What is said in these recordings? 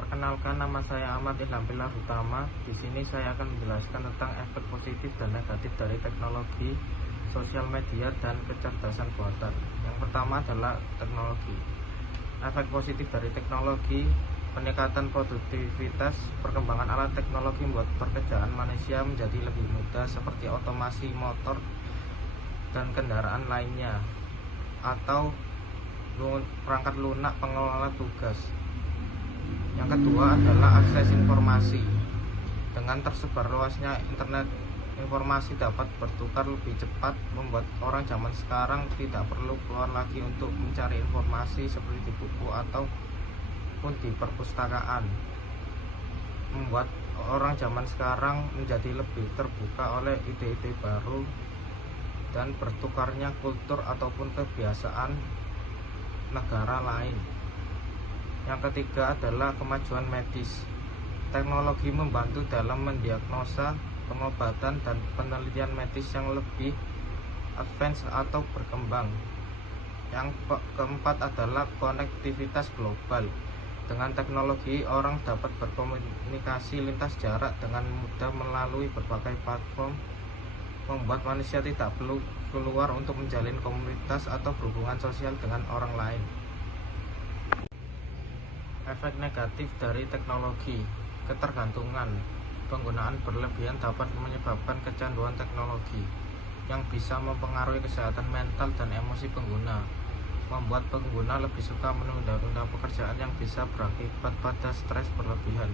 Perkenalkan, nama saya Ahmad Ilham Pilar Utama. Di sini saya akan menjelaskan tentang efek positif dan negatif dari teknologi, sosial media, dan kecerdasan buatan. Yang pertama adalah teknologi. Efek positif dari teknologi: peningkatan produktivitas. Perkembangan alat teknologi membuat pekerjaan manusia menjadi lebih mudah, seperti otomasi motor dan kendaraan lainnya, atau perangkat lunak pengelola tugas. Yang kedua adalah akses informasi. Dengan tersebar luasnya internet, informasi dapat bertukar lebih cepat, membuat orang zaman sekarang tidak perlu keluar lagi untuk mencari informasi seperti di buku ataupun di perpustakaan. Membuat orang zaman sekarang menjadi lebih terbuka oleh ide-ide baru dan bertukarnya kultur ataupun kebiasaan negara lain. Yang ketiga adalah kemajuan medis. Teknologi membantu dalam mendiagnosa, pengobatan, dan penelitian medis yang lebih advance atau berkembang. Yang keempat adalah konektivitas global. Dengan teknologi, orang dapat berkomunikasi lintas jarak dengan mudah melalui berbagai platform, membuat manusia tidak perlu keluar untuk menjalin komunitas atau berhubungan sosial dengan orang lain. Efek negatif dari teknologi: ketergantungan. Penggunaan berlebihan dapat menyebabkan kecanduan teknologi yang bisa mempengaruhi kesehatan mental dan emosi pengguna, membuat pengguna lebih suka menunda-nunda pekerjaan yang bisa berakibat pada stres berlebihan.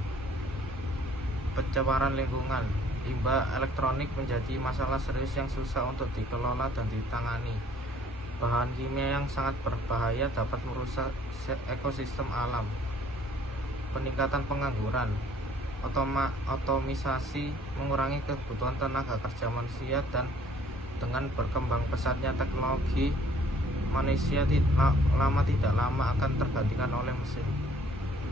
Pencemaran lingkungan. Limbah elektronik menjadi masalah serius yang susah untuk dikelola dan ditangani. Bahan kimia yang sangat berbahaya dapat merusak ekosistem alam. Peningkatan pengangguran. Otomisasi mengurangi kebutuhan tenaga kerja manusia, dan dengan berkembang pesatnya teknologi, manusia tidak lama akan tergantikan oleh mesin.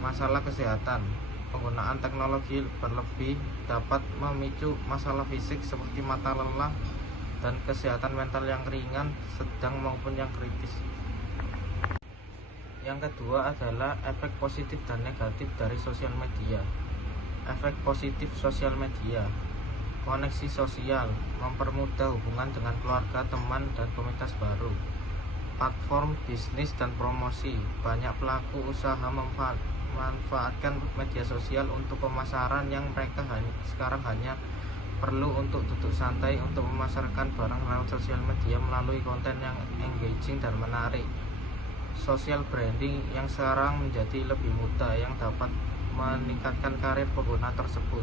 Masalah kesehatan. Penggunaan teknologi berlebih dapat memicu masalah fisik seperti mata lelah dan kesehatan mental yang ringan, sedang maupun yang kritis. Yang kedua adalah efek positif dan negatif dari sosial media. Efek positif sosial media: koneksi sosial, mempermudah hubungan dengan keluarga, teman, dan komunitas baru. Platform bisnis dan promosi. Banyak pelaku usaha memanfaatkan media sosial untuk pemasaran yang mereka sekarang hanya perlu untuk duduk santai untuk memasarkan barang lewat sosial media melalui konten yang engaging dan menarik. Social branding yang sekarang menjadi lebih mudah, yang dapat meningkatkan karir pengguna tersebut.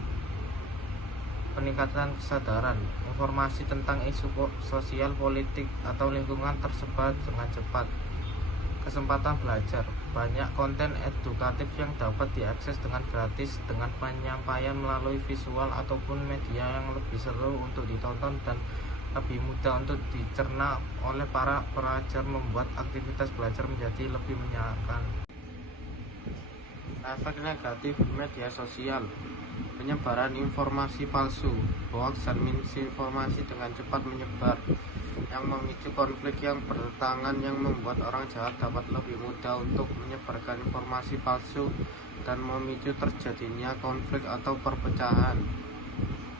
Peningkatan kesadaran. Informasi tentang isu sosial, politik, atau lingkungan tersebar dengan cepat. Kesempatan belajar. Banyak konten edukatif yang dapat diakses dengan gratis, dengan penyampaian melalui visual ataupun media yang lebih seru untuk ditonton dan lebih mudah untuk dicerna oleh para pelajar, membuat aktivitas belajar menjadi lebih menyenangkan. Efek negatif media sosial: penyebaran informasi palsu, hoax, dan misinformasi dengan cepat menyebar, yang memicu konflik yang bertentangan, yang membuat orang jahat dapat lebih mudah untuk menyebarkan informasi palsu dan memicu terjadinya konflik atau perpecahan.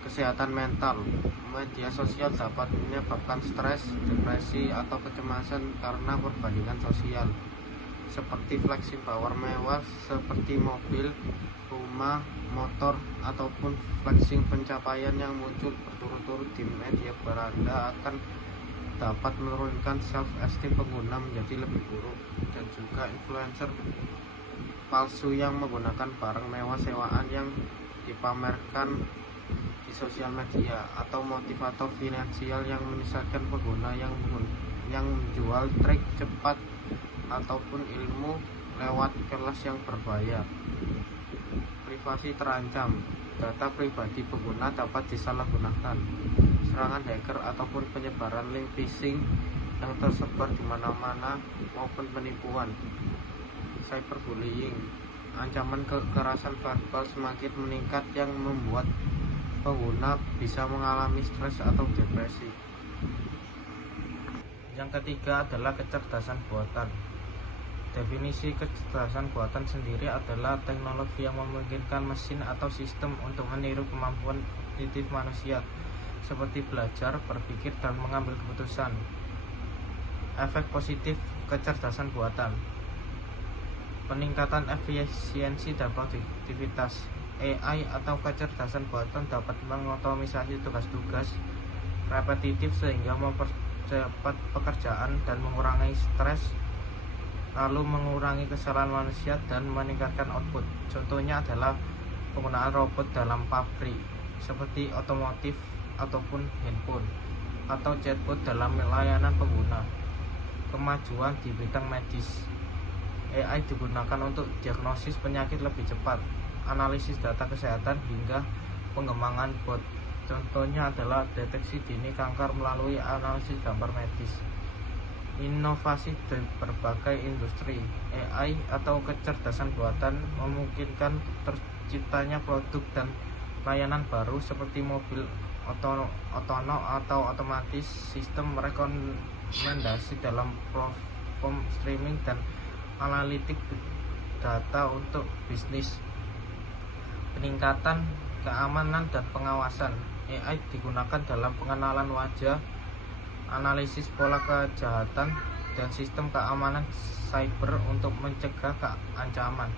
Kesehatan mental. Media sosial dapat menyebabkan stres, depresi, atau kecemasan karena perbandingan sosial, seperti flexing power mewah seperti mobil, rumah, motor, ataupun flexing pencapaian yang muncul berturut-turut di media beranda akan dapat menurunkan self-esteem pengguna menjadi lebih buruk. Dan juga influencer palsu yang menggunakan barang mewah sewaan yang dipamerkan di sosial media, atau motivator finansial yang menyesatkan pengguna yang menjual trik cepat ataupun ilmu lewat kelas yang berbayar. Privasi terancam. Data pribadi pengguna dapat disalahgunakan. Serangan hacker ataupun penyebaran link phishing yang tersebar di mana-mana, maupun penipuan. Cyberbullying. Ancaman kekerasan verbal semakin meningkat yang membuat pengguna bisa mengalami stres atau depresi. Yang ketiga adalah kecerdasan buatan. Definisi kecerdasan buatan sendiri adalah teknologi yang memungkinkan mesin atau sistem untuk meniru kemampuan kognitif manusia, seperti belajar, berpikir, dan mengambil keputusan. Efek positif kecerdasan buatan: peningkatan efisiensi dan produktivitas. AI atau kecerdasan buatan dapat mengotomisasi tugas-tugas repetitif sehingga mempercepat pekerjaan dan mengurangi stres, lalu mengurangi kesalahan manusia dan meningkatkan output. Contohnya adalah penggunaan robot dalam pabrik seperti otomotif ataupun handphone, atau chatbot dalam layanan pengguna. Kemajuan di bidang medis: AI digunakan untuk diagnosis penyakit lebih cepat, analisis data kesehatan, hingga pengembangan bot. Contohnya adalah deteksi dini kanker melalui analisis gambar medis. Inovasi di berbagai industri: AI atau kecerdasan buatan memungkinkan terciptanya produk dan layanan baru seperti mobil otonom atau otomatis, sistem rekomendasi dalam platform streaming, dan analitik data untuk bisnis. Peningkatan keamanan dan pengawasan: AI digunakan dalam pengenalan wajah, analisis pola kejahatan, dan sistem keamanan cyber untuk mencegah ancaman.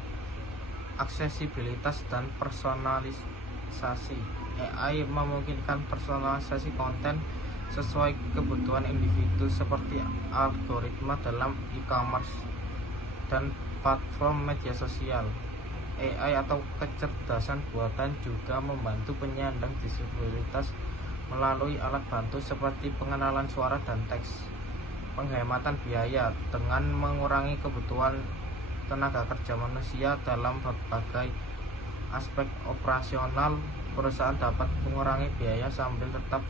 Aksesibilitas dan personalisasi: AI memungkinkan personalisasi konten sesuai kebutuhan individu seperti algoritma dalam e-commerce dan platform media sosial. AI atau kecerdasan buatan juga membantu penyandang disabilitas melalui alat bantu seperti pengenalan suara dan teks. Penghematan biaya: dengan mengurangi kebutuhan tenaga kerja manusia dalam berbagai aspek operasional, perusahaan dapat mengurangi biaya sambil tetap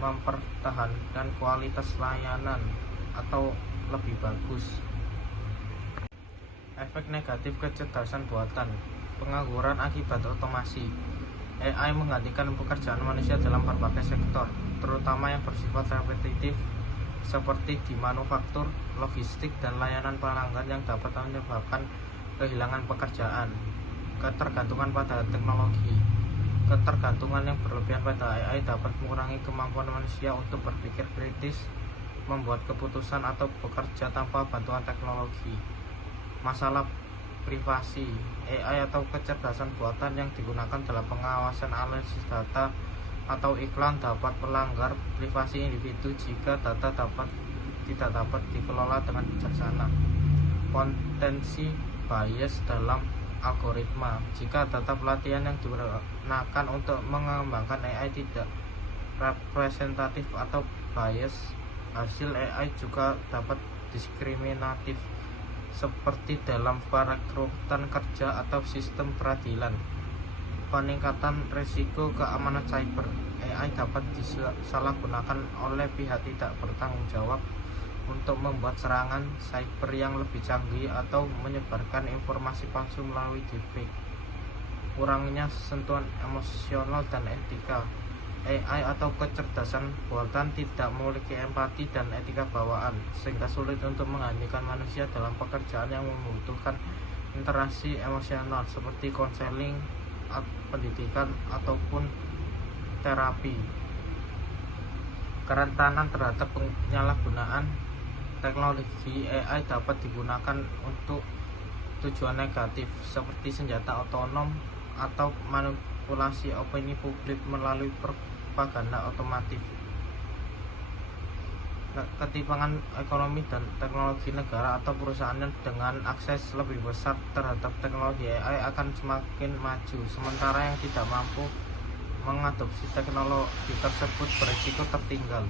mempertahankan kualitas layanan atau lebih bagus. Efek negatif kecerdasan buatan: pengangguran akibat otomasi. AI menggantikan pekerjaan manusia dalam berbagai sektor, terutama yang bersifat repetitif seperti di manufaktur, logistik, dan layanan pelanggan, yang dapat menyebabkan kehilangan pekerjaan. Ketergantungan pada teknologi: ketergantungan yang berlebihan pada AI dapat mengurangi kemampuan manusia untuk berpikir kritis, membuat keputusan, atau bekerja tanpa bantuan teknologi. Masalah privasi: AI atau kecerdasan buatan yang digunakan dalam pengawasan analisis data atau iklan dapat melanggar privasi individu jika data tidak dapat dikelola dengan bijaksana. Potensi bias dalam algoritma: jika data pelatihan yang digunakan untuk mengembangkan AI tidak representatif atau bias, hasil AI juga dapat diskriminatif, seperti dalam perekrutan kerja atau sistem peradilan. Peningkatan risiko keamanan cyber: AI dapat disalahgunakan oleh pihak tidak bertanggung jawab untuk membuat serangan cyber yang lebih canggih atau menyebarkan informasi palsu melalui deepfake. Kurangnya sentuhan emosional dan etika: AI atau kecerdasan buatan tidak memiliki empati dan etika bawaan, sehingga sulit untuk menggantikan manusia dalam pekerjaan yang membutuhkan interaksi emosional seperti konseling, pendidikan, ataupun terapi. Kerentanan terhadap penyalahgunaan: teknologi AI dapat digunakan untuk tujuan negatif seperti senjata otonom atau manipulasi opini publik melalui propaganda otomatis. Ketimpangan ekonomi dan teknologi: negara atau perusahaan dengan akses lebih besar terhadap teknologi AI akan semakin maju, sementara yang tidak mampu mengadopsi teknologi tersebut berisiko tertinggal.